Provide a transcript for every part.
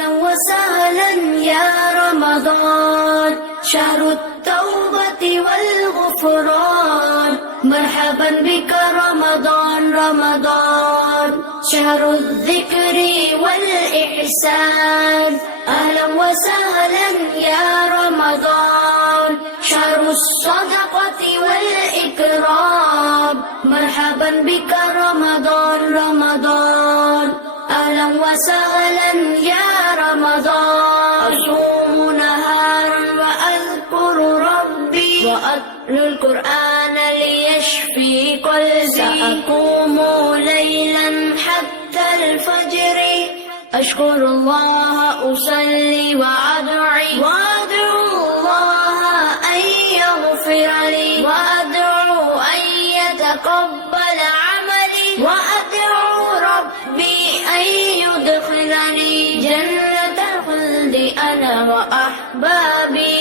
أهلا وسهلا يا رمضان، شهر التوبة والغفران. مرحبا بك رمضان رمضان، شهر الذكر والإحسان. أهلا وسهلا يا رمضان، شهر الصدقة والإكرام. مرحبا بك رمضان رمضان، أهلا وسهلا يا رمضان. أصوم نهارا وأذكر ربي، وأتلو القرآن ليشفي قلبي. سأقوم ليلا حتى الفجر، أشكر الله أصلي وأدعو الله أن يغفر لي، وأدعو أن يتقبل عملي، وأدعو ربي أن يدخلني جنة الخلد أنا وأحبابي.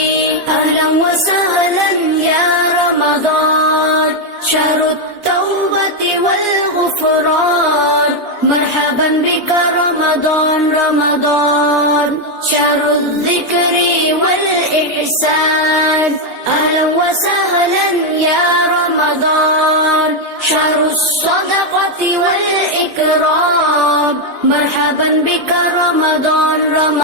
أهلا وسهلا يا رمضان، شهر التوبة والغفران. مرحبا بك رمضان رمضان، شهر الذكر والإحسان. أهلا وسهلا يا رمضان، شهر الصدقة والإكرام. مرحبا بك رمضان رمضان.